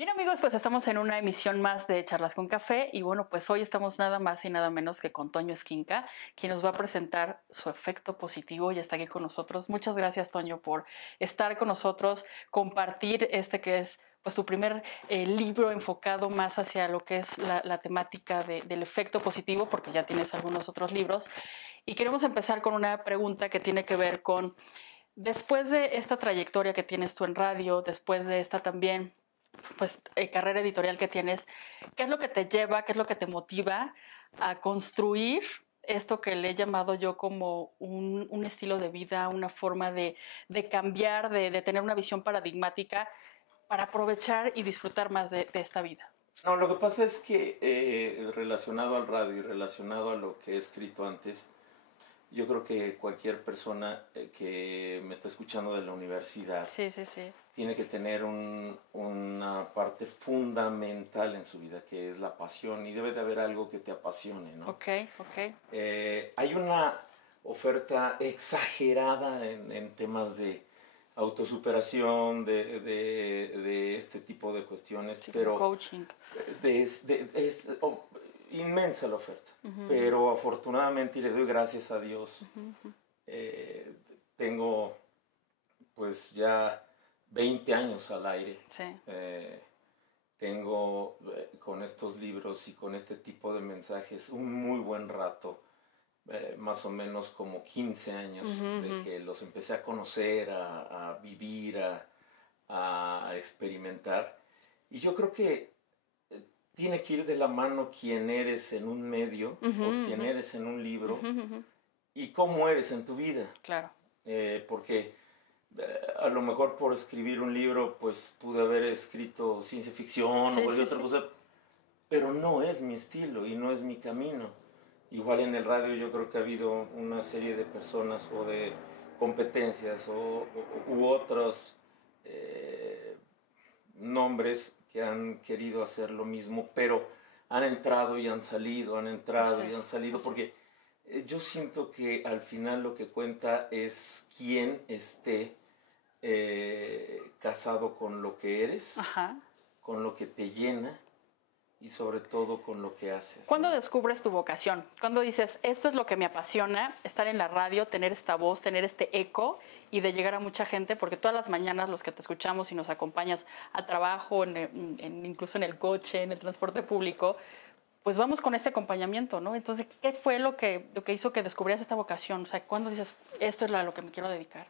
Bien amigos, pues estamos en una emisión más de Charlas con Café y bueno, pues hoy estamos nada más y nada menos que con Toño Esquinca, quien nos va a presentar su efecto positivo y está aquí con nosotros. Muchas gracias, Toño, por estar con nosotros, compartir este que es pues tu primer libro enfocado más hacia lo que es la temática del efecto positivo, porque ya tienes algunos otros libros. Y queremos empezar con una pregunta que tiene que ver con, después de esta trayectoria que tienes tú en radio, después de esta también pues carrera editorial que tienes, ¿qué es lo que te lleva, qué es lo que te motiva a construir esto que le he llamado yo como un estilo de vida, una forma de cambiar, de tener una visión paradigmática para aprovechar y disfrutar más de esta vida? No, lo que pasa es que relacionado al radio y relacionado a lo que he escrito antes, yo creo que cualquier persona que me está escuchando de la universidad Sí, sí, sí. tiene que tener una parte fundamental en su vida, que es la pasión, y debe de haber algo que te apasione, ¿no? Ok, ok. Hay una oferta exagerada en temas de autosuperación, de este tipo de cuestiones, Sí, pero coaching. es inmensa la oferta, pero afortunadamente, y le doy gracias a Dios, tengo pues ya 20 años al aire. Sí. Tengo con estos libros y con este tipo de mensajes un muy buen rato, más o menos como 15 años de que los empecé a conocer, a vivir, a experimentar. Y yo creo que tiene que ir de la mano quién eres en un medio o quién eres en un libro y cómo eres en tu vida. Claro. Porque a lo mejor por escribir un libro pues pude haber escrito ciencia ficción o cualquier otra cosa, pero no es mi estilo y no es mi camino. Igual en el radio yo creo que ha habido una serie de personas o de competencias u otros nombres que han querido hacer lo mismo, pero han entrado y han salido, han entrado y han salido, porque yo siento que al final lo que cuenta es quién esté casado con lo que eres, Ajá. con lo que te llena y sobre todo con lo que haces. ¿Cuándo descubres tu vocación? ¿Cuándo dices, esto es lo que me apasiona, estar en la radio, tener esta voz, tener este eco y de llegar a mucha gente? Porque todas las mañanas los que te escuchamos y nos acompañas al trabajo, incluso en el coche, en el transporte público, pues vamos con ese acompañamiento, ¿no? Entonces, ¿qué fue lo que hizo que descubrieras esta vocación? O sea, ¿cuándo dices, esto es a lo que me quiero dedicar?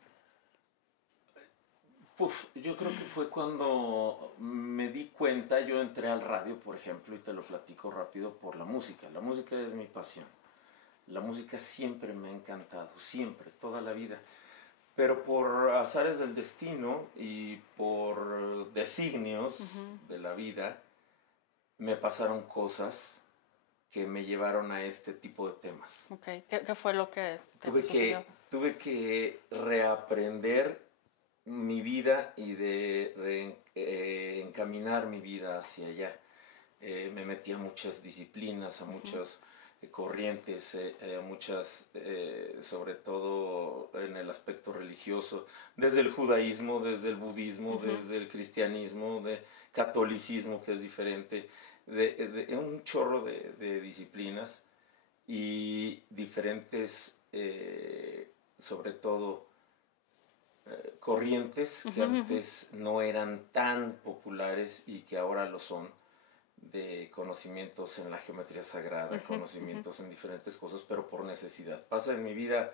Yo creo que fue cuando me di cuenta, yo entré al radio, por ejemplo, y te lo platico rápido, por la música. La música es mi pasión. La música siempre me ha encantado, siempre, toda la vida. Pero por azares del destino y por designios de la vida, me pasaron cosas que me llevaron a este tipo de temas. Okay. ¿Qué fue lo que te sucedió? Tuve que reaprender mi vida y de encaminar mi vida hacia allá. Me metí a muchas disciplinas, a muchas corrientes, a muchas, sobre todo en el aspecto religioso, desde el judaísmo, desde el budismo, desde el cristianismo, de catolicismo, que es diferente, de un chorro de disciplinas y diferentes, sobre todo, corrientes que antes no eran tan populares y que ahora lo son, de conocimientos en la geometría sagrada, conocimientos en diferentes cosas, pero por necesidad. Pasa en mi vida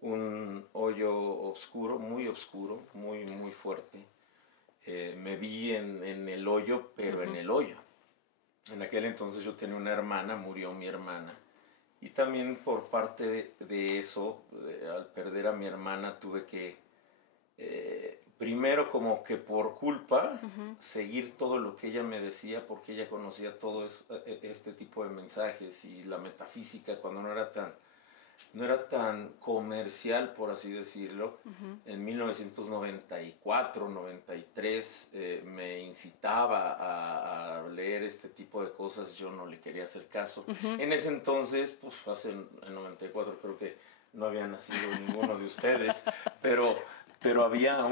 un hoyo oscuro, muy fuerte. Me vi en el hoyo, pero en el hoyo. En aquel entonces yo tenía una hermana, murió mi hermana. Y también por parte de eso, al perder a mi hermana, tuve que primero como que por culpa seguir todo lo que ella me decía, porque ella conocía todo este tipo de mensajes y la metafísica cuando no era tan comercial, por así decirlo. En 1994, 93 me incitaba a leer este tipo de cosas. Yo no le quería hacer caso. En ese entonces, pues en 94 creo que no había nacido ninguno de ustedes, pero pero había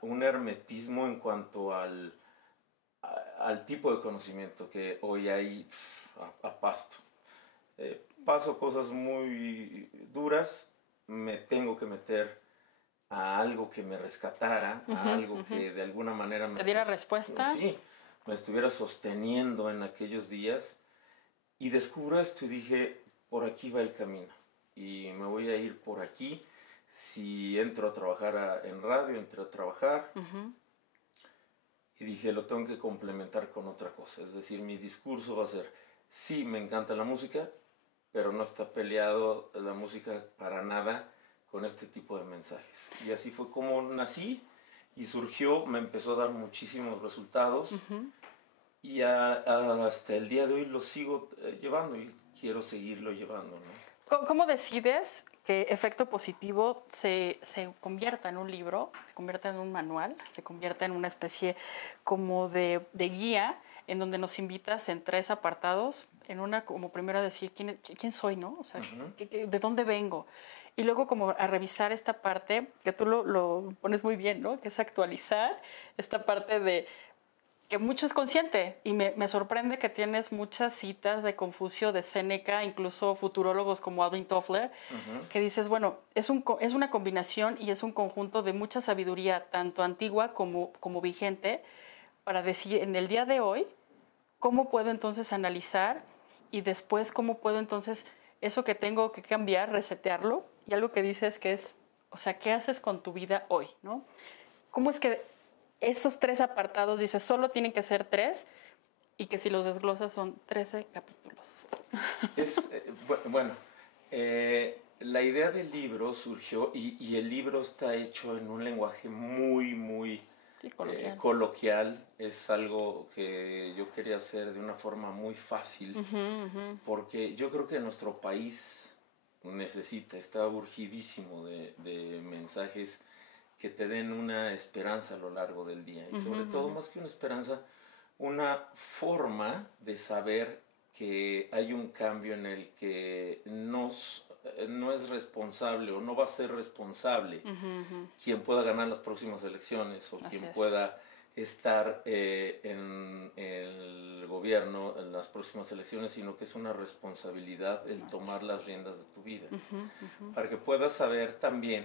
un hermetismo en cuanto al tipo de conocimiento que hoy hay a pasto. Paso cosas muy duras, me tengo que meter a algo que me rescatara, a algo que de alguna manera ¿Te diera respuesta? Sí, me estuviera sosteniendo en aquellos días. Y descubro esto y dije, por aquí va el camino. Y me voy a ir por aquí. Si entro a trabajar en radio, entro a trabajar. Y dije, lo tengo que complementar con otra cosa. Es decir, mi discurso va a ser, sí, me encanta la música, pero no está peleado la música para nada con este tipo de mensajes. Y así fue como nací y surgió, me empezó a dar muchísimos resultados. Y hasta el día de hoy lo sigo llevando y quiero seguirlo llevando, ¿no? ¿Cómo decides que Efecto Positivo se convierta en un libro, se convierta en un manual, se convierta en una especie como de guía en donde nos invitas en 3 apartados, en una como primero a decir quién soy, ¿no? O sea, de dónde vengo. Y luego como a revisar esta parte, que tú lo pones muy bien, ¿no? Que es actualizar esta parte de que mucho es consciente y me sorprende que tienes muchas citas de Confucio, de Séneca, incluso futurólogos como Alvin Toffler, que dices, bueno, es una combinación y es un conjunto de mucha sabiduría, tanto antigua como vigente, para decir en el día de hoy, ¿cómo puedo entonces analizar y después cómo puedo entonces eso que tengo que cambiar, resetearlo? Y algo que dices que es, o sea, ¿qué haces con tu vida hoy, no? ¿Cómo es que esos 3 apartados, dices, solo tienen que ser 3 y que si los desglosas son 13 capítulos? Bueno, la idea del libro surgió y el libro está hecho en un lenguaje muy Sí, coloquial. Es algo que yo quería hacer de una forma muy fácil, porque yo creo que nuestro país está urgidísimo de mensajes que te den una esperanza a lo largo del día. Y sobre todo, más que una esperanza, una forma de saber que hay un cambio en el que no es responsable o no va a ser responsable quien pueda ganar las próximas elecciones o quien pueda estar en el gobierno en las próximas elecciones, sino que es una responsabilidad el tomar las riendas de tu vida. Para que puedas saber también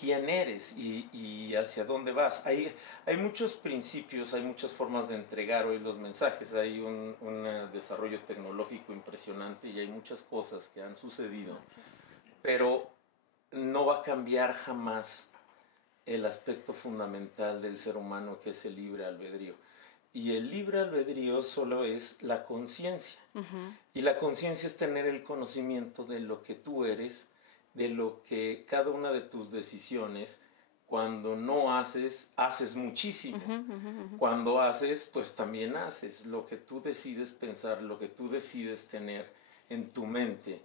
quién eres y hacia dónde vas. Hay muchos principios, hay muchas formas de entregar hoy los mensajes, hay un desarrollo tecnológico impresionante y hay muchas cosas que han sucedido, pero no va a cambiar jamás el aspecto fundamental del ser humano, que es el libre albedrío. Y el libre albedrío solo es la conciencia. Y la conciencia es tener el conocimiento de lo que tú eres, de lo que cada una de tus decisiones, cuando no haces muchísimo. Cuando haces, pues también haces lo que tú decides pensar, lo que tú decides tener en tu mente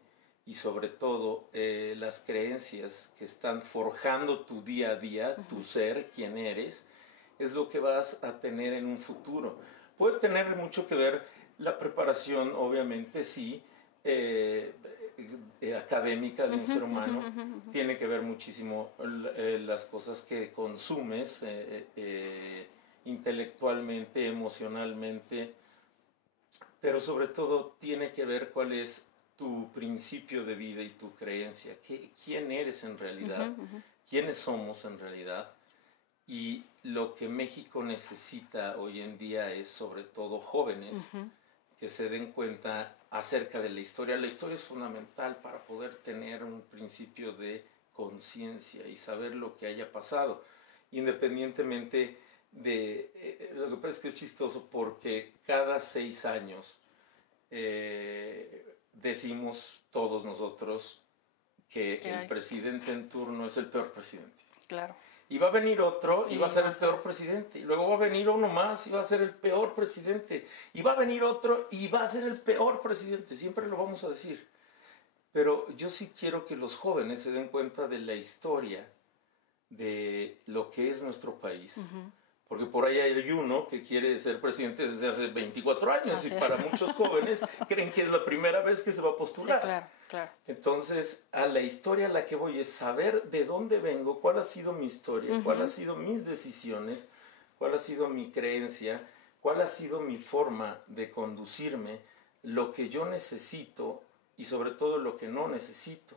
y sobre todo las creencias que están forjando tu día a día, tu ser, quién eres, es lo que vas a tener en un futuro. Puede tener mucho que ver la preparación, obviamente, sí, académica de un ser humano, tiene que ver muchísimo las cosas que consumes intelectualmente, emocionalmente, pero sobre todo tiene que ver cuál es tu principio de vida y tu creencia, quién eres en realidad, quiénes somos en realidad. Y lo que México necesita hoy en día es sobre todo jóvenes que se den cuenta acerca de la historia. La historia es fundamental para poder tener un principio de conciencia y saber lo que haya pasado, independientemente de... lo que pasa es que es chistoso porque cada 6 años decimos todos nosotros que el presidente en turno es el peor presidente. Claro. Y va a venir otro y va a ser el peor presidente. Y luego va a venir uno más y va a ser el peor presidente. Y va a venir otro y va a ser el peor presidente. Siempre lo vamos a decir. Pero yo sí quiero que los jóvenes se den cuenta de la historia de lo que es nuestro país. Porque por ahí hay uno que quiere ser presidente desde hace 24 años Así y es. para muchos jóvenes creen que es la primera vez que se va a postular. Sí, claro, claro. Entonces, a la historia a la que voy es saber de dónde vengo, cuál ha sido mi historia, cuál ha sido mis decisiones, cuál ha sido mi creencia, cuál ha sido mi forma de conducirme, lo que yo necesito y sobre todo lo que no necesito.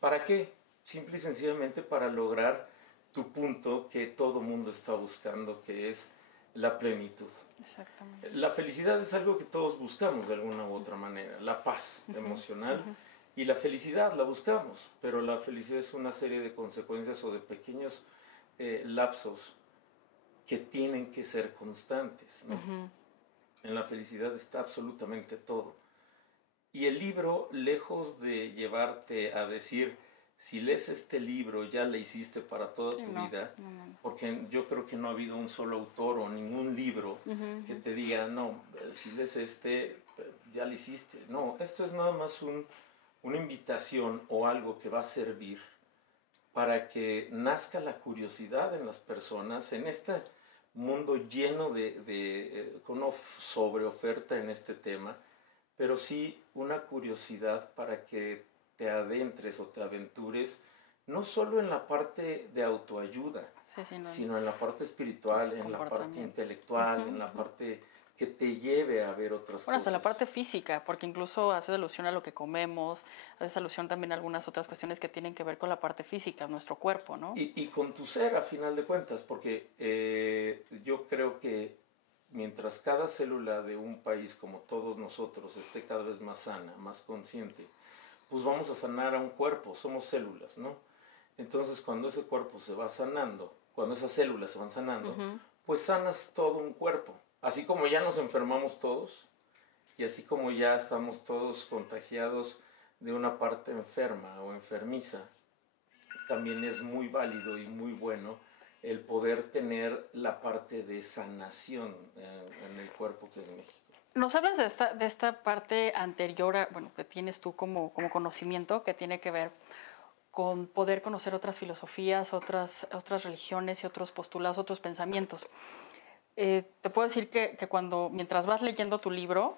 ¿Para qué? Simple y sencillamente para lograr tu punto que todo mundo está buscando, que es la plenitud. Exactamente. La felicidad es algo que todos buscamos de alguna u otra manera, la paz emocional y la felicidad la buscamos, pero la felicidad es una serie de consecuencias o de pequeños lapsos que tienen que ser constantes, ¿no? En la felicidad está absolutamente todo. Y el libro, lejos de llevarte a decir, si lees este libro ya le hiciste para toda tu vida, porque yo creo que no ha habido un solo autor o ningún libro que te diga, no, si lees este, ya le hiciste. No, esto es nada más una invitación o algo que va a servir para que nazca la curiosidad en las personas en este mundo lleno con una sobreoferta en este tema, pero sí una curiosidad para que te adentres o te aventures, no solo en la parte de autoayuda, sino en la parte espiritual, en la parte intelectual, en la parte que te lleve a ver otras cosas. Hasta la parte física, porque incluso haces alusión a lo que comemos, haces alusión también a algunas otras cuestiones que tienen que ver con la parte física, nuestro cuerpo, ¿no? Y con tu ser, a final de cuentas, porque yo creo que mientras cada célula de un país, como todos nosotros, esté cada vez más sana, más consciente, pues vamos a sanar a un cuerpo, somos células, ¿no? Entonces, cuando ese cuerpo se va sanando, cuando esas células se van sanando, pues sanas todo un cuerpo. Así como ya nos enfermamos todos, y así como ya estamos todos contagiados de una parte enferma o enfermiza, también es muy válido y muy bueno el poder tener la parte de sanación en el cuerpo que es México. Nos hablas de esta parte anterior, bueno, que tienes tú como conocimiento, que tiene que ver con poder conocer otras filosofías, otras religiones y otros postulados, otros pensamientos. Te puedo decir que mientras vas leyendo tu libro,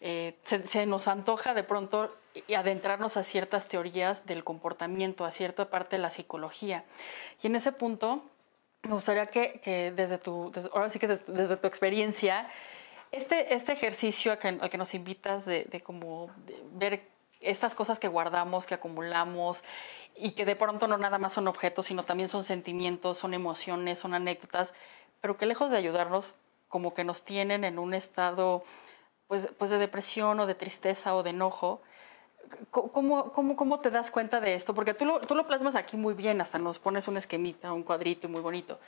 se nos antoja de pronto adentrarnos a ciertas teorías del comportamiento, a cierta parte de la psicología. Y en ese punto, me gustaría que desde tu experiencia, este ejercicio al que nos invitas de ver estas cosas que guardamos, que acumulamos, y que de pronto no nada más son objetos, sino también son sentimientos, son emociones, son anécdotas, pero que lejos de ayudarnos, como que nos tienen en un estado pues de depresión o de tristeza o de enojo. ¿Cómo te das cuenta de esto? Porque tú lo plasmas aquí muy bien, hasta nos pones un esquemita, un cuadrito muy bonito.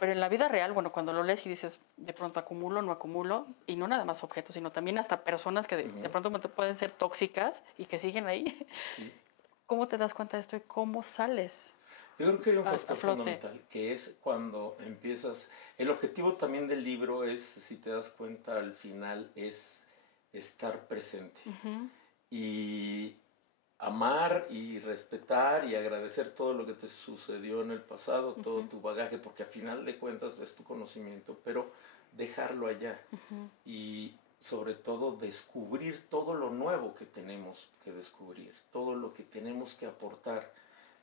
Pero en la vida real, bueno, cuando lo lees y dices, de pronto acumulo, no acumulo, y no nada más objetos, sino también hasta personas que de pronto pueden ser tóxicas y que siguen ahí. Sí. ¿Cómo te das cuenta de esto y cómo sales? Yo creo que hay un factor fundamental, que es cuando empiezas... El objetivo también del libro es, si te das cuenta, al final es estar presente. Y amar y respetar y agradecer todo lo que te sucedió en el pasado, todo tu bagaje, porque al final de cuentas es tu conocimiento, pero dejarlo allá. Y sobre todo descubrir todo lo nuevo que tenemos que descubrir, todo lo que tenemos que aportar,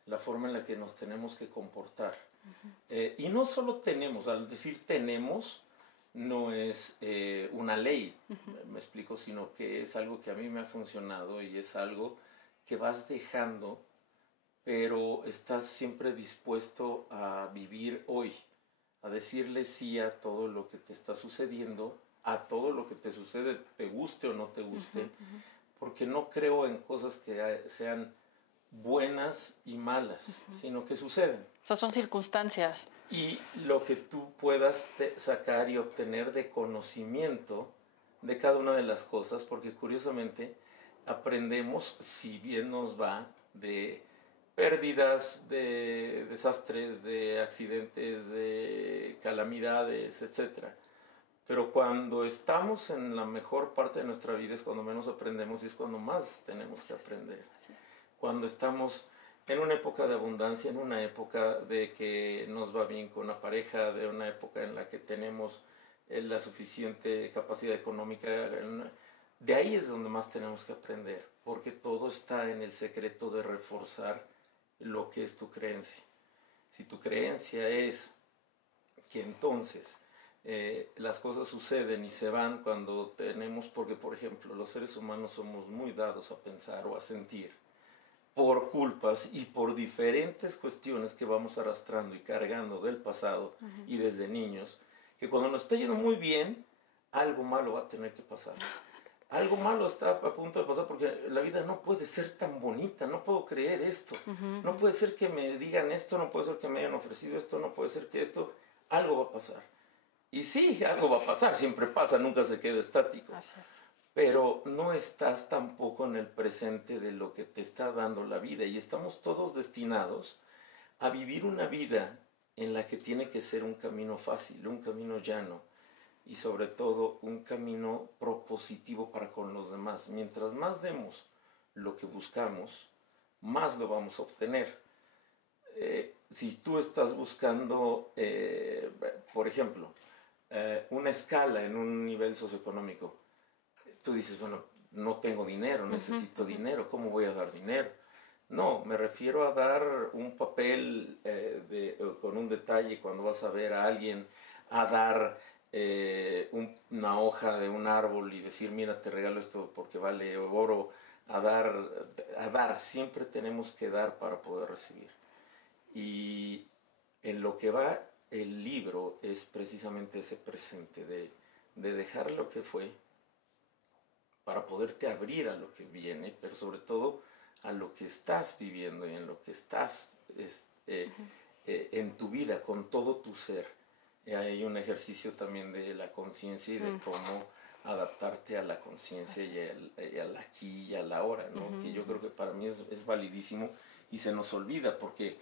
la forma en la que nos tenemos que comportar. Y no solo tenemos, al decir tenemos, no es una ley, me explico, sino que es algo que a mí me ha funcionado y es algo que vas dejando, pero estás siempre dispuesto a vivir hoy, a decirle sí a todo lo que te está sucediendo, a todo lo que te sucede, te guste o no te guste, porque no creo en cosas que sean buenas y malas, sino que suceden. O sea, son circunstancias. Y lo que tú puedas sacar y obtener de conocimiento de cada una de las cosas, porque curiosamente aprendemos, si bien nos va, de pérdidas, de desastres, de accidentes, de calamidades, etc. Pero cuando estamos en la mejor parte de nuestra vida es cuando menos aprendemos y es cuando más tenemos que aprender. Cuando estamos en una época de abundancia, en una época de que nos va bien con la pareja, de una época en la que tenemos la suficiente capacidad económica. De ahí es donde más tenemos que aprender, porque todo está en el secreto de reforzar lo que es tu creencia. Si tu creencia es que entonces las cosas suceden y se van cuando tenemos, porque por ejemplo los seres humanos somos muy dados a pensar o a sentir por culpas y por diferentes cuestiones que vamos arrastrando y cargando del pasado y desde niños, que cuando nos está yendo muy bien, algo malo va a tener que pasar. Algo malo está a punto de pasar porque la vida no puede ser tan bonita, no puedo creer esto, no puede ser que me digan esto, no puede ser que me hayan ofrecido esto, no puede ser que esto, algo va a pasar. Y sí, algo va a pasar, siempre pasa, nunca se queda estático. Pero no estás tampoco en el presente de lo que te está dando la vida y estamos todos destinados a vivir una vida en la que tiene que ser un camino fácil, un camino llano, y sobre todo un camino propositivo para con los demás. Mientras más demos lo que buscamos, más lo vamos a obtener. Si tú estás buscando, por ejemplo, una escala en un nivel socioeconómico, tú dices, bueno, no tengo dinero, necesito dinero, ¿cómo voy a dar dinero? No, me refiero a dar un papel con un detalle cuando vas a ver a alguien, a dar una hoja de un árbol y decir, mira, te regalo esto porque vale oro, a dar, siempre tenemos que dar para poder recibir. Y en lo que va el libro es precisamente ese presente de dejar lo que fue para poderte abrir a lo que viene, pero sobre todo a lo que estás viviendo y en lo que estás en tu vida, con todo tu ser. Hay un ejercicio también de la conciencia y de cómo adaptarte a la conciencia y al aquí y a la ahora, ¿no? Que yo creo que para mí es validísimo y se nos olvida porque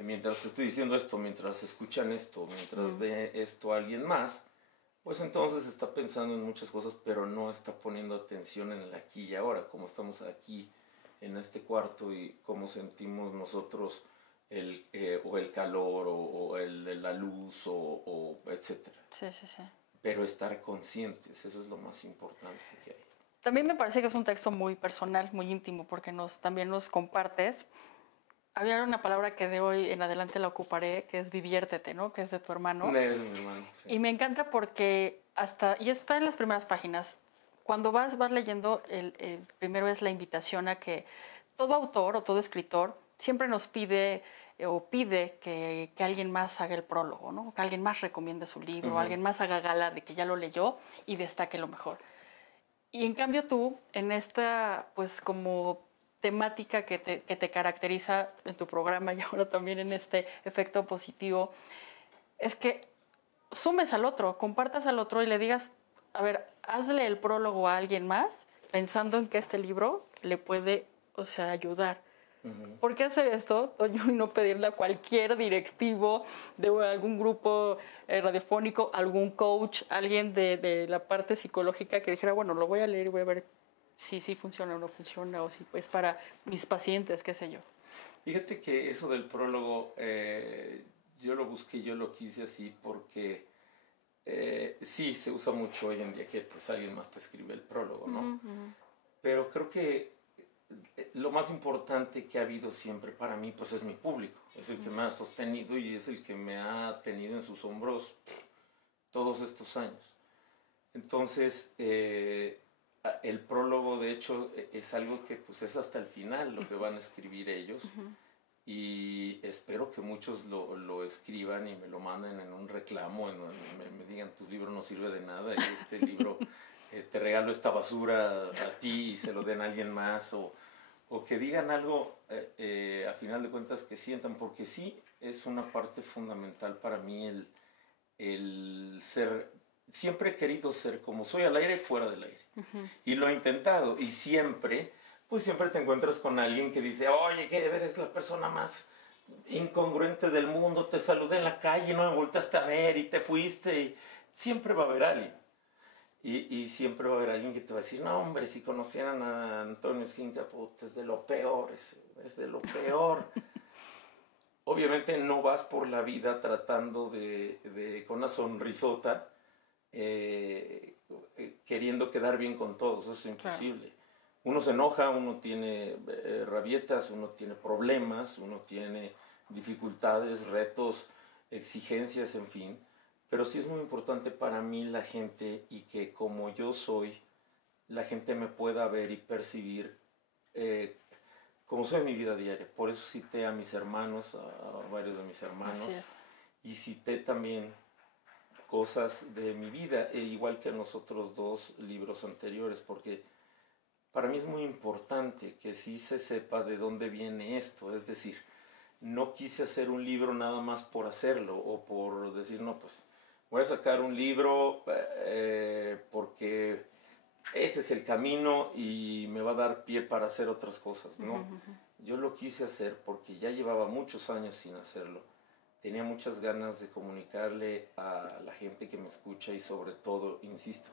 mientras te estoy diciendo esto, mientras escuchan esto, mientras ve esto alguien más, pues entonces está pensando en muchas cosas, pero no está poniendo atención en el aquí y ahora, como estamos aquí en este cuarto y cómo sentimos nosotros o el calor o la luz o etcétera. Sí, sí, sí. Pero estar conscientes, eso es lo más importante que hay. También me parece que es un texto muy personal, muy íntimo, porque también nos compartes. Había una palabra que de hoy en adelante la ocuparé, que es diviértete, ¿no? Que es de tu hermano. Es mi hermano, sí. Y me encanta porque y está en las primeras páginas. Cuando vas leyendo, primero es la invitación a que todo autor o todo escritor siempre nos pide que alguien más haga el prólogo, ¿no? Que alguien más recomiende su libro, alguien más haga gala de que ya lo leyó y destaque lo mejor. Y en cambio tú, en esta, pues como temática que te caracteriza en tu programa y ahora también en este efecto positivo, es que sumes al otro, compartas al otro y le digas, a ver, hazle el prólogo a alguien más pensando en que este libro le puede, ayudar. ¿Por qué hacer esto, Toño, y no pedirle a cualquier directivo de algún grupo radiofónico, algún coach, alguien de la parte psicológica que dijera, bueno, lo voy a leer y voy a ver si funciona o no funciona, o si pues para mis pacientes, qué sé yo? Fíjate que eso del prólogo, yo lo busqué, yo lo quise así porque sí, se usa mucho hoy en día que pues alguien más te escribe el prólogo, ¿no? Pero creo que lo más importante que ha habido siempre para mí pues es mi público, es el que me ha sostenido y es el que me ha tenido en sus hombros todos estos años. Entonces, el prólogo de hecho es algo que pues es hasta el final lo que van a escribir ellos. Y espero que muchos lo escriban y me lo manden en un reclamo, me digan, tu libro no sirve de nada, y este libro te regalo esta basura a ti y se lo den a alguien más, o que digan algo, a final de cuentas que sientan, porque sí es una parte fundamental para mí el ser, siempre he querido ser como soy al aire y fuera del aire, y lo he intentado, y siempre te encuentras con alguien que dice, oye, que eres la persona más incongruente del mundo, te saludé en la calle, no me volteaste a ver y te fuiste, y siempre va a haber alguien. Y siempre va a haber alguien que te va a decir, no hombre, si conocieran a Antonio Esquinca, puta, es de lo peor, es de lo peor. Obviamente no vas por la vida tratando con una sonrisota, queriendo quedar bien con todos, eso es imposible. Claro. Uno se enoja, uno tiene rabietas, uno tiene problemas, uno tiene dificultades, retos, exigencias, en fin. Pero sí es muy importante para mí la gente, y que como yo soy, la gente me pueda ver y percibir como soy en mi vida diaria. Por eso cité a mis hermanos, a varios de mis hermanos. Así es. Y cité también cosas de mi vida, igual que en los otros 2 libros anteriores, porque para mí es muy importante que sí se sepa de dónde viene esto. Es decir, no quise hacer un libro nada más por hacerlo, o por decir, no, pues voy a sacar un libro porque ese es el camino y me va a dar pie para hacer otras cosas, ¿no? Yo lo quise hacer porque ya llevaba muchos años sin hacerlo. Tenía muchas ganas de comunicarle a la gente que me escucha, y sobre todo, insisto,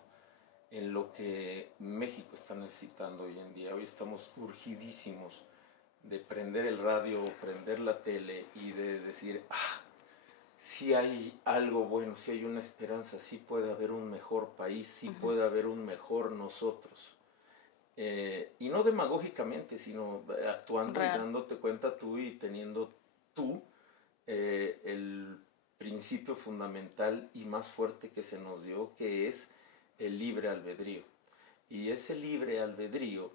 en lo que México está necesitando hoy en día. Hoy estamos urgidísimos de prender el radio, prender la tele y de decir, si hay algo bueno, si hay una esperanza, sí puede haber un mejor país, sí puede haber un mejor nosotros. Y no demagógicamente, sino actuando y dándote cuenta tú, y teniendo tú el principio fundamental y más fuerte que se nos dio, que es el libre albedrío. Y ese libre albedrío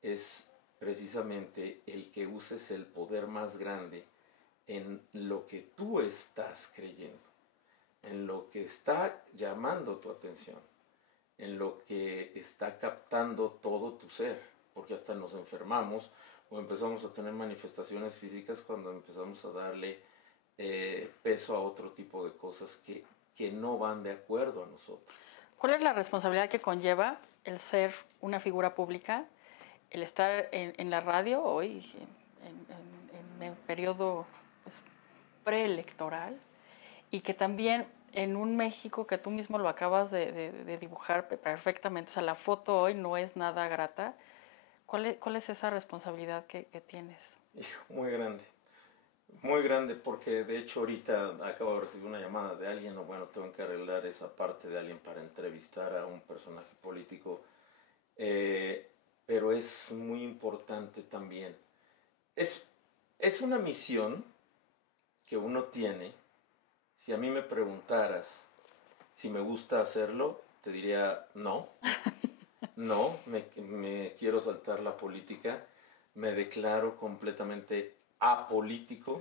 es precisamente el que uses el poder más grande en lo que tú estás creyendo, en lo que está llamando tu atención, en lo que está captando todo tu ser, porque hasta nos enfermamos o empezamos a tener manifestaciones físicas cuando empezamos a darle peso a otro tipo de cosas que no van de acuerdo a nosotros. ¿Cuál es la responsabilidad que conlleva el ser una figura pública, el estar en la radio hoy, en el periodo preelectoral, y que también en un México que tú mismo lo acabas de dibujar perfectamente, o sea, la foto hoy no es nada grata? ¿Cuál es esa responsabilidad que tienes? Hijo, muy grande, porque de hecho ahorita acabo de recibir una llamada de alguien, o bueno, tengo que arreglar esa parte de alguien para entrevistar a un personaje político, pero es muy importante también. Es una misión que uno tiene. Si a mí me preguntaras si me gusta hacerlo, te diría no. No, me quiero saltar la política. Me declaro completamente apolítico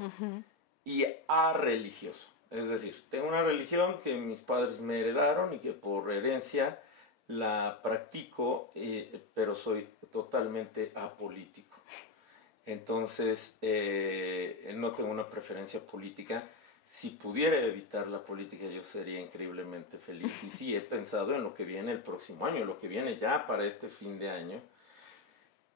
y arreligioso. Es decir, tengo una religión que mis padres me heredaron y que por herencia la practico, pero soy totalmente apolítico. Entonces, no tengo una preferencia política. Si pudiera evitar la política, yo sería increíblemente feliz. Y sí, he pensado en lo que viene el próximo año, lo que viene ya para este fin de año,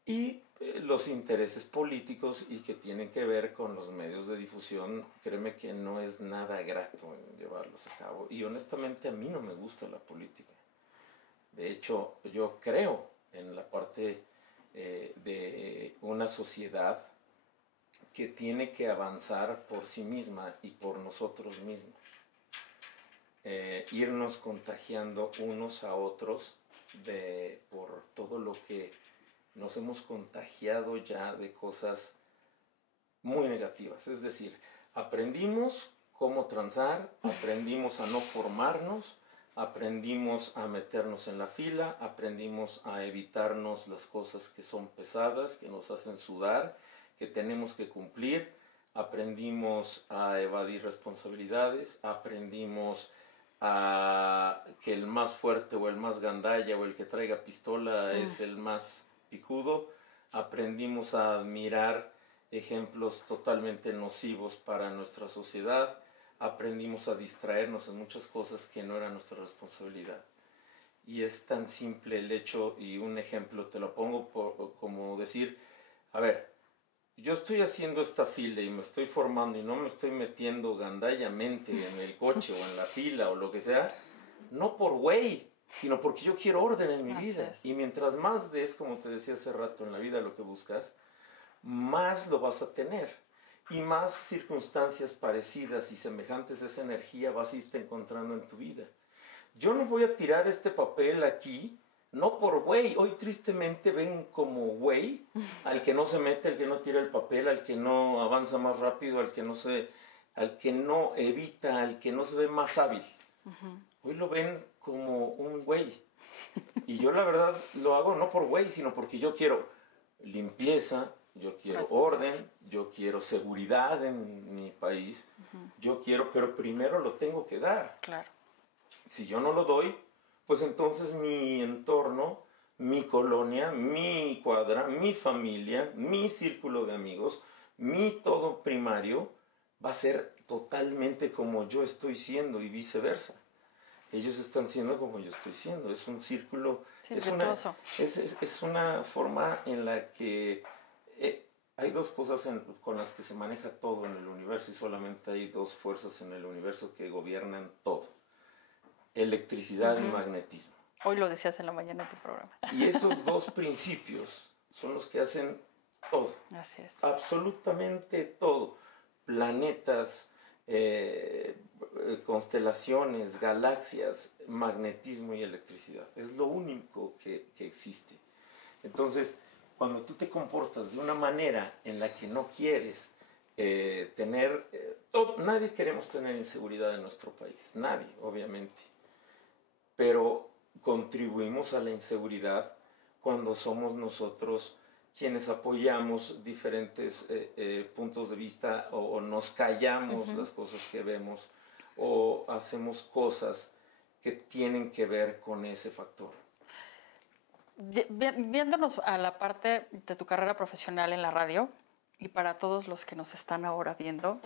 y los intereses políticos, y que tienen que ver con los medios de difusión. Créeme que no es nada grato en llevarlos a cabo. Y honestamente a mí no me gusta la política. De hecho, yo creo en la parte de una sociedad que tiene que avanzar por sí misma y por nosotros mismos. Irnos contagiando unos a otros por todo lo que nos hemos contagiado ya de cosas muy negativas. Es decir, aprendimos cómo transar, aprendimos a no formarnos, aprendimos a meternos en la fila, aprendimos a evitarnos las cosas que son pesadas, que nos hacen sudar, que tenemos que cumplir. Aprendimos a evadir responsabilidades, aprendimos a que el más fuerte o el más gandalla o el que traiga pistola es el más picudo. Aprendimos a admirar ejemplos totalmente nocivos para nuestra sociedad. Aprendimos a distraernos en muchas cosas que no eran nuestra responsabilidad. Y es tan simple el hecho, y un ejemplo te lo pongo como decir, a ver, yo estoy haciendo esta fila y me estoy formando y no me estoy metiendo gandallamente en el coche o en la fila o lo que sea, no por güey, sino porque yo quiero orden en mi Así vida. es. Y mientras más des, como te decía hace rato, en la vida lo que buscas, más lo vas a tener. Y más circunstancias parecidas y semejantes a esa energía vas a irte encontrando en tu vida. Yo no voy a tirar este papel aquí, no por güey. Hoy tristemente ven como güey al que no se mete, al que no tira el papel, al que no avanza más rápido, al que no evita, al que no se ve más hábil. Hoy lo ven como un güey. Y yo la verdad lo hago no por güey, sino porque yo quiero limpieza, yo quiero orden, yo quiero seguridad en mi país, yo quiero, pero primero lo tengo que dar. Claro. Si yo no lo doy, pues entonces mi entorno, mi colonia, mi cuadra, mi familia, mi círculo de amigos, mi todo primario va a ser totalmente como yo estoy siendo y viceversa. Ellos están siendo como yo estoy siendo. Es un círculo, Sí, es una forma en la que hay dos cosas con las que se maneja todo en el universo y solamente hay dos fuerzas en el universo que gobiernan todo. Electricidad y magnetismo. Hoy lo decías en la mañana en tu programa. Y esos dos principios son los que hacen todo. Así es. Absolutamente todo. Planetas, constelaciones, galaxias, magnetismo y electricidad. Es lo único que existe. Entonces, cuando tú te comportas de una manera en la que no quieres tener... nadie queremos tener inseguridad en nuestro país. Nadie, obviamente. Pero contribuimos a la inseguridad cuando somos nosotros quienes apoyamos diferentes puntos de vista o nos callamos las cosas que vemos o hacemos cosas que tienen que ver con ese factor. Viéndonos a la parte de tu carrera profesional en la radio y para todos los que nos están ahora viendo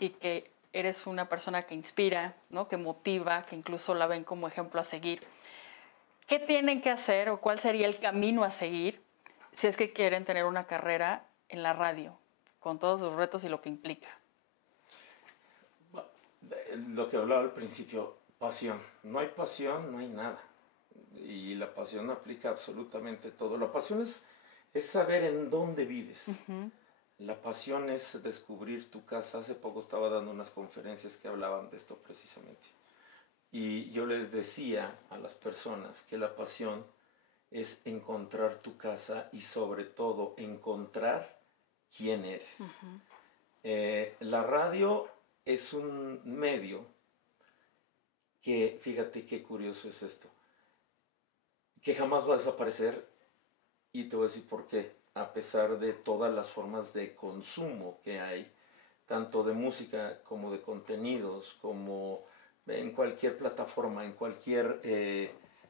y que eres una persona que inspira, ¿no? Que motiva, que incluso la ven como ejemplo a seguir, ¿qué tienen que hacer o cuál sería el camino a seguir si es que quieren tener una carrera en la radio, con todos sus retos y lo que implica? Lo que hablaba al principio, pasión. No hay pasión, no hay nada. Y la pasión aplica absolutamente todo. La pasión es saber en dónde vives. La pasión es descubrir tu casa. Hace poco estaba dando unas conferencias que hablaban de esto precisamente. Y yo les decía a las personas que la pasión es encontrar tu casa y sobre todo encontrar quién eres. La radio es un medio que, fíjate qué curioso es esto, que jamás va a desaparecer y te voy a decir por qué, a pesar de todas las formas de consumo que hay, tanto de música como de contenidos, como en cualquier plataforma, en cualquier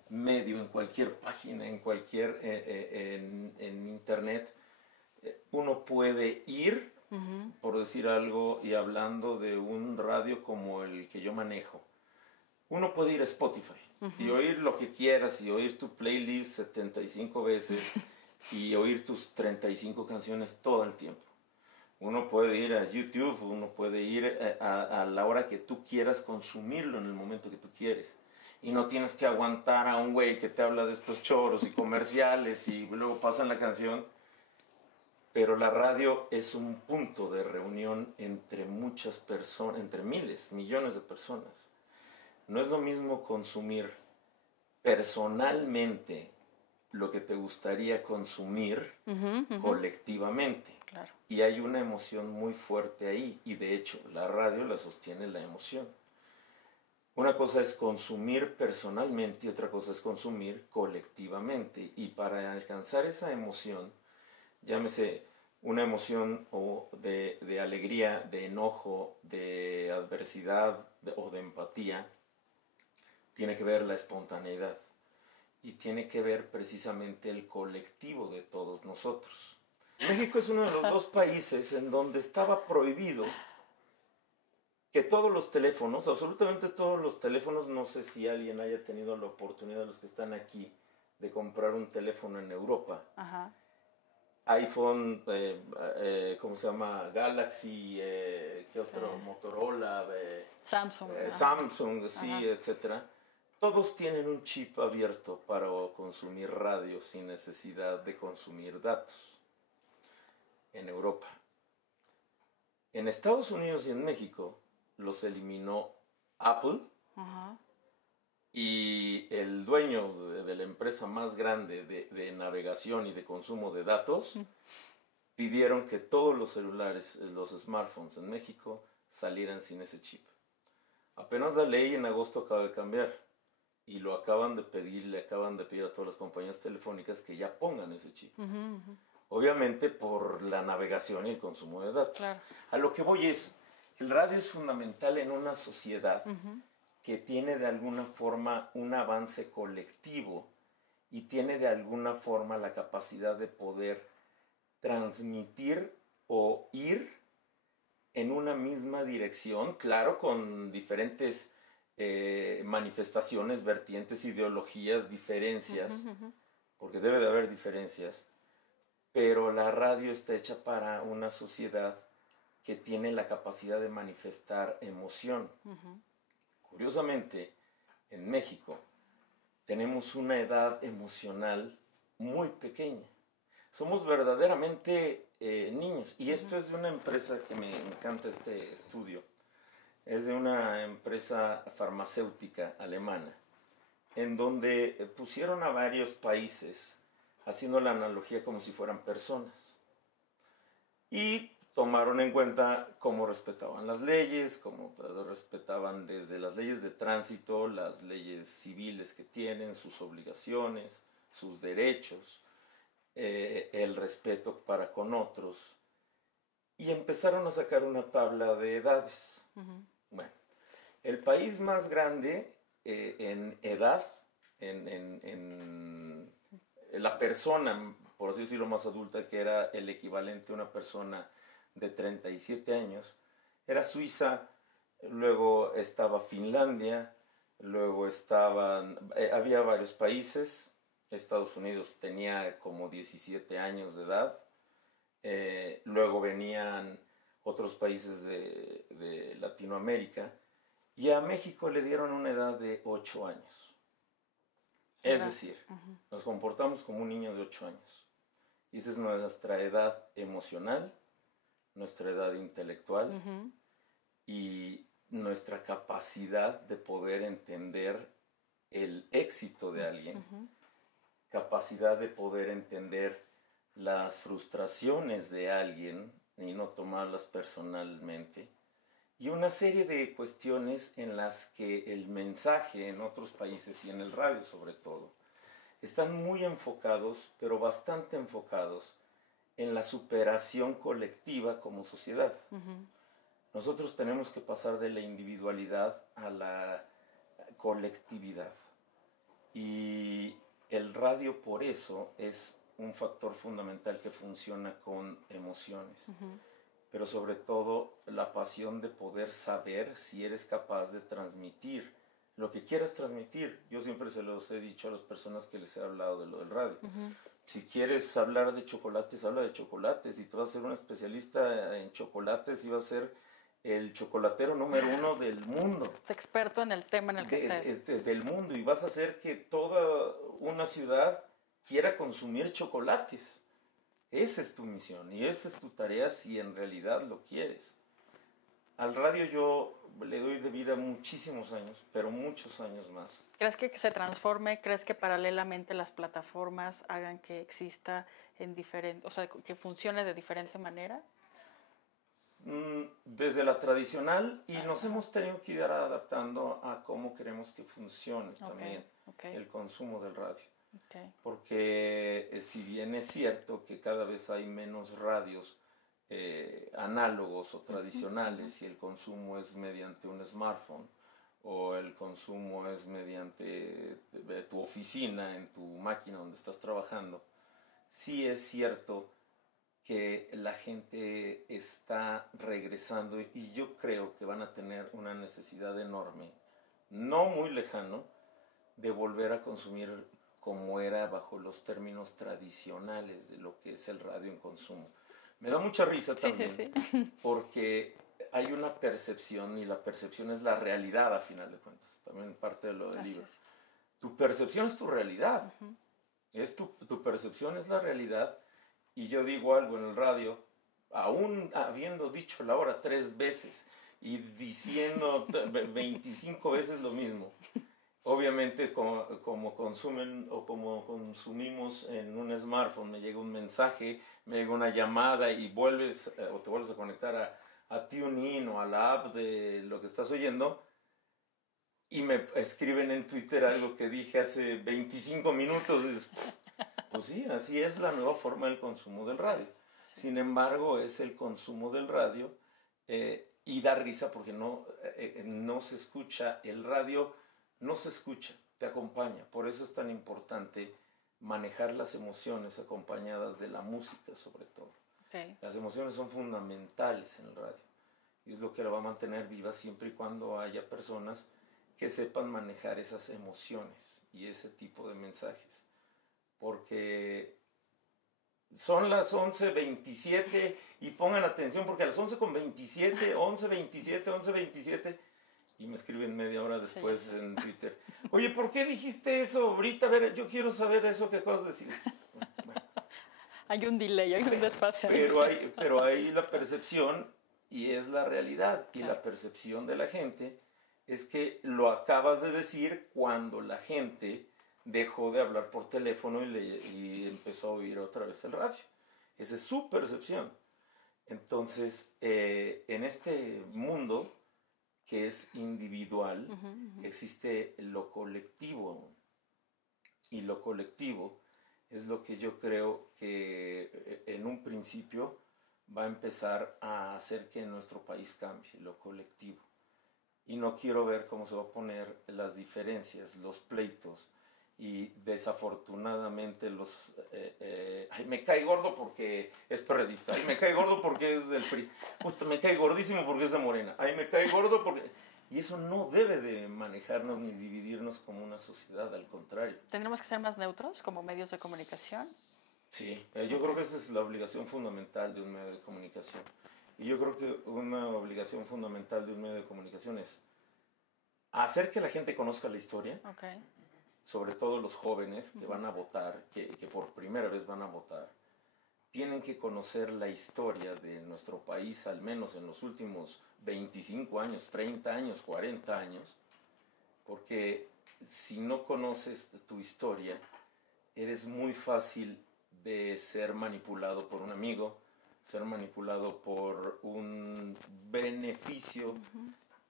medio, en cualquier página, en cualquier en internet, uno puede ir, por decir algo, y hablando de un radio como el que yo manejo, uno puede ir a Spotify y oír lo que quieras y oír tu playlist 75 veces y oír tus 35 canciones todo el tiempo. Uno puede ir a YouTube, uno puede ir a la hora que tú quieras consumirlo en el momento que tú quieres. Y no tienes que aguantar a un güey que te habla de estos choros y comerciales y luego pasan la canción. Pero la radio es un punto de reunión entre muchas personas, entre miles, millones de personas. No es lo mismo consumir personalmente lo que te gustaría consumir colectivamente. Claro. Y hay una emoción muy fuerte ahí. Y de hecho, la radio la sostiene la emoción. Una cosa es consumir personalmente y otra cosa es consumir colectivamente. Y para alcanzar esa emoción, llámese una emoción de alegría, de enojo, de adversidad o de empatía, tiene que ver la espontaneidad. Y tiene que ver precisamente el colectivo de todos nosotros. México es uno de los dos países en donde estaba prohibido que todos los teléfonos, absolutamente todos los teléfonos, no sé si alguien haya tenido la oportunidad, los que están aquí, de comprar un teléfono en Europa. iPhone, ¿cómo se llama? Galaxy, ¿qué otro? Motorola, Samsung. Samsung, sí, etcétera. Todos tienen un chip abierto para consumir radio sin necesidad de consumir datos en Europa. En Estados Unidos y en México los eliminó Apple. Ajá. Y el dueño de la empresa más grande de navegación y de consumo de datos pidieron que todos los celulares, los smartphones en México salieran sin ese chip. Apenas la ley en agosto acaba de cambiar y lo acaban de pedir, le acaban de pedir a todas las compañías telefónicas que ya pongan ese chip. Obviamente por la navegación y el consumo de datos. Claro. A lo que voy es, el radio es fundamental en una sociedad que tiene de alguna forma un avance colectivo y tiene de alguna forma la capacidad de poder transmitir o ir en una misma dirección, claro, con diferentes manifestaciones, vertientes, ideologías, diferencias, porque debe de haber diferencias, pero la radio está hecha para una sociedad que tiene la capacidad de manifestar emoción. Curiosamente, en México tenemos una edad emocional muy pequeña. Somos verdaderamente niños. Y esto es de una empresa que me encanta este estudio. Es de una empresa farmacéutica alemana, en donde pusieron a varios países haciendo la analogía como si fueran personas. Y tomaron en cuenta cómo respetaban las leyes, cómo respetaban desde las leyes de tránsito, las leyes civiles que tienen, sus obligaciones, sus derechos, el respeto para con otros. Y empezaron a sacar una tabla de edades. Bueno, el país más grande en edad, en la persona, por así decirlo, más adulta, que era el equivalente a una persona de 37 años, era Suiza, luego estaba Finlandia, luego había varios países, Estados Unidos tenía como 17 años de edad, luego venían otros países de Latinoamérica, y a México le dieron una edad de 8 años. Es decir, nos comportamos como un niño de 8 años. Y esa es nuestra edad emocional, nuestra edad intelectual y nuestra capacidad de poder entender el éxito de alguien, capacidad de poder entender las frustraciones de alguien y no tomarlas personalmente, y una serie de cuestiones en las que el mensaje en otros países y en el radio sobre todo están muy enfocados, pero bastante enfocados en la superación colectiva como sociedad. Nosotros tenemos que pasar de la individualidad a la colectividad. Y el radio por eso es un factor fundamental que funciona con emociones. Pero sobre todo la pasión de poder saber si eres capaz de transmitir lo que quieras transmitir. Yo siempre se los he dicho a las personas que les he hablado de lo del radio. Si quieres hablar de chocolates, habla de chocolates. Y tú vas a ser un especialista en chocolates y vas a ser el chocolatero número 1 del mundo. Es experto en el tema en el que estés. Del mundo. Y vas a hacer que toda una ciudad quiera consumir chocolates. Esa es tu misión y esa es tu tarea si en realidad lo quieres. Al radio yo le doy de vida muchísimos años, pero muchos años más. ¿Crees que se transforme? ¿Crees que paralelamente las plataformas hagan que exista en diferente, o sea, que funcione de diferente manera? Desde la tradicional, y nos hemos tenido que ir adaptando a cómo queremos que funcione también el consumo del radio. Porque si bien es cierto que cada vez hay menos radios análogos o tradicionales y el consumo es mediante un smartphone o el consumo es mediante tu oficina, en tu máquina donde estás trabajando, sí es cierto que la gente está regresando y yo creo que van a tener una necesidad enorme, no muy lejano, de volver a consumir como era bajo los términos tradicionales de lo que es el radio en consumo. Me da mucha risa también, porque hay una percepción y la percepción es la realidad a final de cuentas, también parte de lo del libro. Tu percepción es tu realidad. Tu percepción es la realidad. Y yo digo algo en el radio, aún habiendo dicho la hora 3 veces y diciendo 25 veces lo mismo. Obviamente, como consumen o como consumimos en un smartphone, me llega un mensaje, me llega una llamada y vuelves o te vuelves a conectar a TuneIn o a la app de lo que estás oyendo y me escriben en Twitter algo que dije hace 25 minutos. Pues sí, así es la nueva forma del consumo del radio. Sí. Sin embargo, es el consumo del radio y da risa porque no se escucha el radio. No se escucha, te acompaña. Por eso es tan importante manejar las emociones acompañadas de la música, sobre todo. Okay. Las emociones son fundamentales en el radio. Y es lo que lo va a mantener viva siempre y cuando haya personas que sepan manejar esas emociones y ese tipo de mensajes. Porque son las 11:27 y pongan atención porque a las 11:27, 11:27, y me escriben media hora después sí. En Twitter. Oye, ¿por qué dijiste eso ahorita? A ver, yo quiero saber eso que acabas de decir. Bueno. Hay un delay, hay un desfase. Pero hay la percepción y es la realidad. Y la percepción de la gente es que lo acabas de decir cuando la gente dejó de hablar por teléfono y empezó a oír otra vez el radio. Esa es su percepción. Entonces, en este mundo que es individual, existe lo colectivo. Y lo colectivo es lo que yo creo que en un principio va a empezar a hacer que nuestro país cambie, lo colectivo. Y no quiero ver cómo se van a poner las diferencias, los pleitos, y desafortunadamente ay, me cae gordo porque es periodista, ay, me cae gordo porque es del PRI, me cae gordísimo porque es de Morena, ay, me cae gordo porque... Y eso no debe de manejarnos ni dividirnos como una sociedad, al contrario. ¿Tendremos que ser más neutros como medios de comunicación? Sí, yo creo que esa es la obligación fundamental de un medio de comunicación. Y yo creo que una obligación fundamental de un medio de comunicación es hacer que la gente conozca la historia. Okay. Sobre todo los jóvenes que van a votar, que por primera vez van a votar, tienen que conocer la historia de nuestro país, al menos en los últimos 25 años, 30 años, 40 años, porque si no conoces tu historia, eres muy fácil de ser manipulado por un amigo, ser manipulado por un beneficio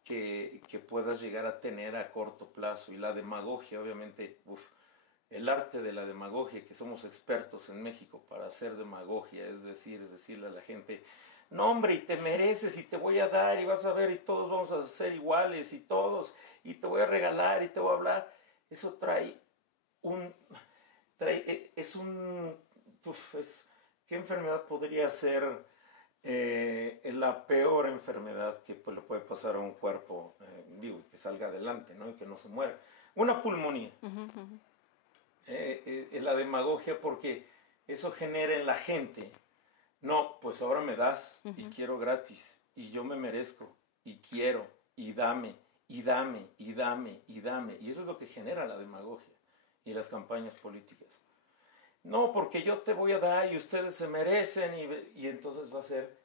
que puedas llegar a tener a corto plazo. Y la demagogia, obviamente, el arte de la demagogia, que somos expertos en México para hacer demagogia, es decir, decirle a la gente, no hombre, y te mereces, y te voy a dar, y vas a ver, y todos vamos a ser iguales, y todos, y te voy a regalar, y te voy a hablar. Eso ¿qué enfermedad podría ser la peor enfermedad que le puede pasar a un cuerpo vivo y que salga adelante, ¿no? Y que no se muera? Una pulmonía. La demagogia, porque eso genera en la gente, no, pues ahora me das y quiero gratis y yo me merezco y quiero y dame y dame y dame y dame, y eso es lo que genera la demagogia y las campañas políticas. No, porque yo te voy a dar y ustedes se merecen, y entonces va a ser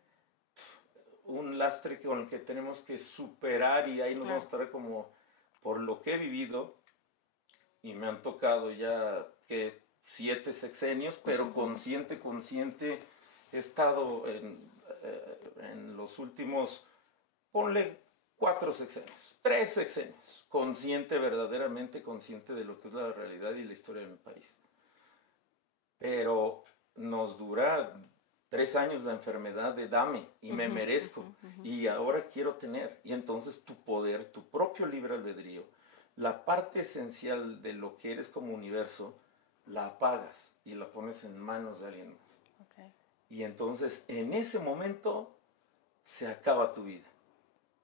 un lastre con el que tenemos que superar, y ahí nos vamos a estar como, por lo que he vivido, y me han tocado ya que 7 sexenios, pero consciente, he estado en los últimos, ponle 4 sexenios, 3 sexenios, verdaderamente consciente de lo que es la realidad y la historia de mi país. Pero nos dura 3 años la enfermedad de dame y me merezco y ahora quiero tener. Y entonces tu poder, tu propio libre albedrío, la parte esencial de lo que eres como universo, la apagas y la pones en manos de alguien más. Okay. Y entonces en ese momento se acaba tu vida.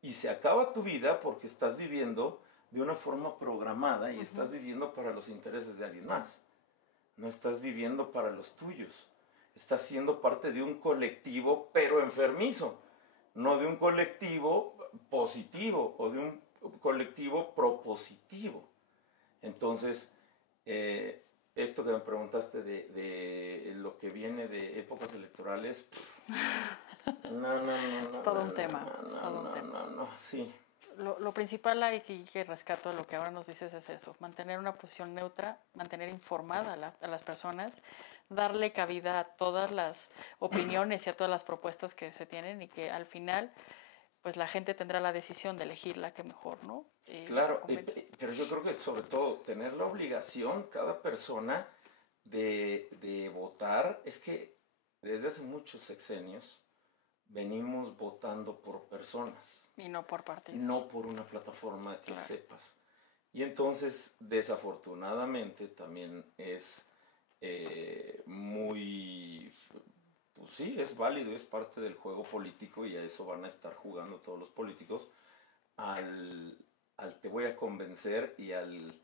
Y se acaba tu vida porque estás viviendo de una forma programada y estás viviendo para los intereses de alguien más. No estás viviendo para los tuyos. Estás siendo parte de un colectivo, pero enfermizo. No de un colectivo positivo o de un colectivo propositivo. Entonces, esto que me preguntaste de lo que viene de épocas electorales, no, Es todo un tema, es todo un tema. no, sí. Lo principal hay que rescato lo que ahora nos dices es eso, mantener una posición neutra, mantener informada a las personas, darle cabida a todas las opiniones y a todas las propuestas que se tienen y que al final pues la gente tendrá la decisión de elegir la que mejor, ¿no? Claro, pero yo creo que sobre todo tener la obligación cada persona de votar. Es que desde hace muchos sexenios venimos votando por personas. Y no por partidos. No por una plataforma que claro. sepas. Y entonces, desafortunadamente, también es muy... Pues sí, es válido, es parte del juego político y a eso van a estar jugando todos los políticos, al te voy a convencer y al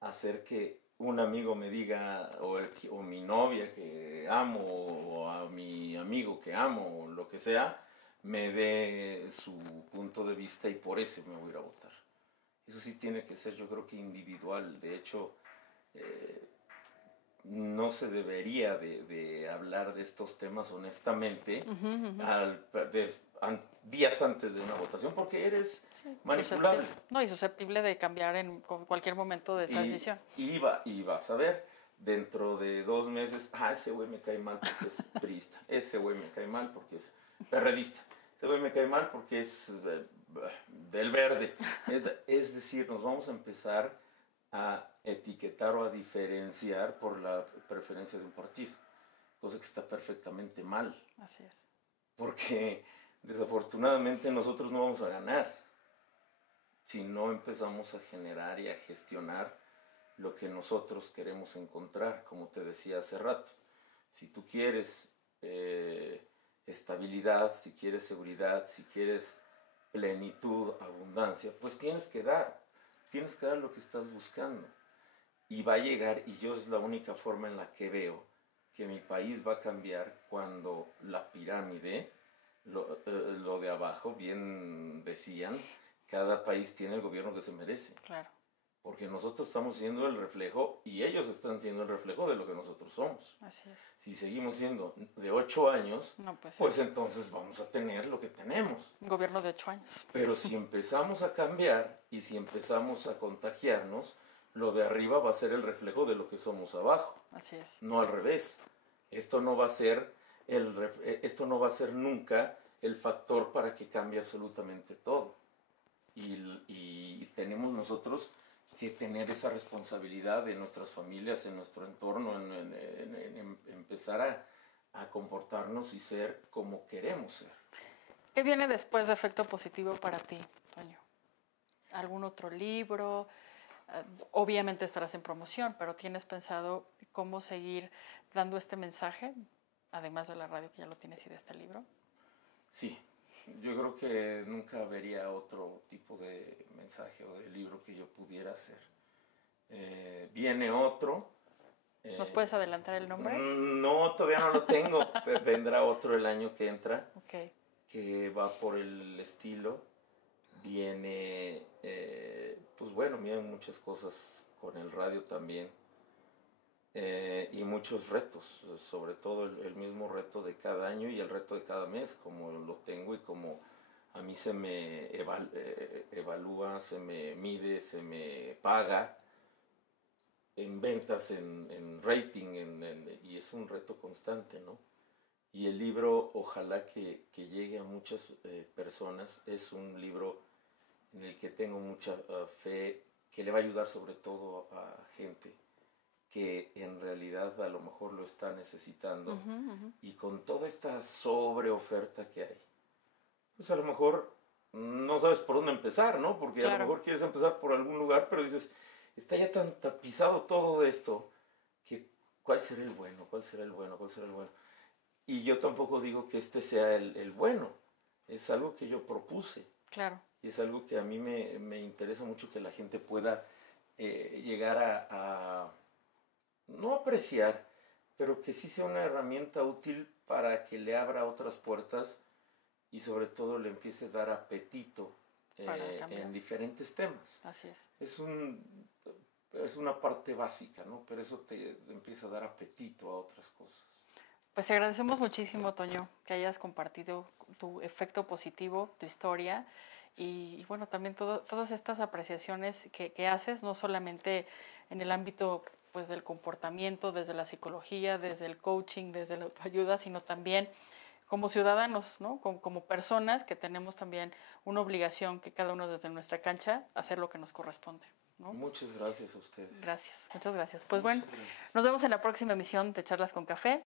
hacer que un amigo me diga, o mi novia que amo, o a mi amigo que amo, o lo que sea, me dé su punto de vista y por eso me voy a ir a votar. Eso sí tiene que ser, yo creo que individual. De hecho, no se debería de hablar de estos temas honestamente días antes de una votación, porque eres manipulable. Y susceptible de cambiar en cualquier momento de esa decisión. Y vas a ver, dentro de 2 meses, ese güey me cae mal porque es priista, ese güey me cae mal porque es perredista, ese güey me cae mal porque es del verde. Es decir, nos vamos a empezar a etiquetar o a diferenciar por la preferencia de un partido, cosa que está perfectamente mal. Así es. Porque desafortunadamente nosotros no vamos a ganar si no empezamos a generar y a gestionar lo que nosotros queremos encontrar, como te decía hace rato. Si tú quieres estabilidad, si quieres seguridad, si quieres plenitud, abundancia, pues tienes que dar lo que estás buscando. Y va a llegar, y yo es la única forma en la que veo que mi país va a cambiar cuando la pirámide, lo de abajo, bien decían, cada país tiene el gobierno que se merece. Claro. Porque nosotros estamos siendo el reflejo y ellos están siendo el reflejo de lo que nosotros somos. Así es. Si seguimos siendo de 8 años, no, pues entonces vamos a tener lo que tenemos. Un gobierno de 8 años. Pero si empezamos a cambiar y si empezamos a contagiarnos, lo de arriba va a ser el reflejo de lo que somos abajo. Así es. No al revés. Esto no va a ser nunca el factor para que cambie absolutamente todo. Y tenemos nosotros que tener esa responsabilidad de nuestras familias, en nuestro entorno, en empezar a comportarnos y ser como queremos ser. ¿Qué viene después de Efecto Positivo para ti, Toño? ¿Algún otro libro? Obviamente estarás en promoción, pero ¿tienes pensado cómo seguir dando este mensaje, además de la radio que ya lo tienes y de este libro? Sí, yo creo que nunca vería otro tipo de mensaje o de libro que yo pudiera hacer. Viene otro. ¿Nos puedes adelantar el nombre? No, todavía no lo tengo. Vendrá otro el año que entra. Okay. Que va por el estilo. Viene, pues bueno, vienen muchas cosas con el radio también. Y muchos retos, sobre todo el mismo reto de cada año y el reto de cada mes, como lo tengo y como a mí se me evalúa, se me mide, se me paga en ventas, en rating, y es un reto constante, ¿no? Y el libro, ojalá que llegue a muchas personas. Es un libro en el que tengo mucha fe, que le va a ayudar sobre todo a gente que en realidad a lo mejor lo está necesitando. Y con toda esta sobreoferta que hay, pues a lo mejor no sabes por dónde empezar, ¿no? Porque claro, a lo mejor quieres empezar por algún lugar, pero dices, está ya tan tapizado todo esto, que ¿cuál será el bueno? ¿Cuál será el bueno? ¿Cuál será el bueno? Y yo tampoco digo que este sea el bueno, es algo que yo propuse. Claro. Y es algo que a mí me interesa mucho que la gente pueda llegar a no apreciar, pero que sí sea una herramienta útil para que le abra otras puertas y sobre todo le empiece a dar apetito en diferentes temas. Así es. Es un es una parte básica, ¿no? Pero eso te empieza a dar apetito a otras cosas. Pues te agradecemos muchísimo, Toño, que hayas compartido tu efecto positivo, tu historia y bueno, también todas estas apreciaciones que haces, no solamente en el ámbito pues del comportamiento, desde la psicología, desde el coaching, desde la autoayuda, sino también como ciudadanos, ¿no? Como personas que tenemos también una obligación que cada uno desde nuestra cancha hacer lo que nos corresponde, ¿no? Muchas gracias a ustedes. Gracias, muchas gracias. Pues bueno, Muchas gracias. nos vemos en la próxima emisión de Charlas con Café.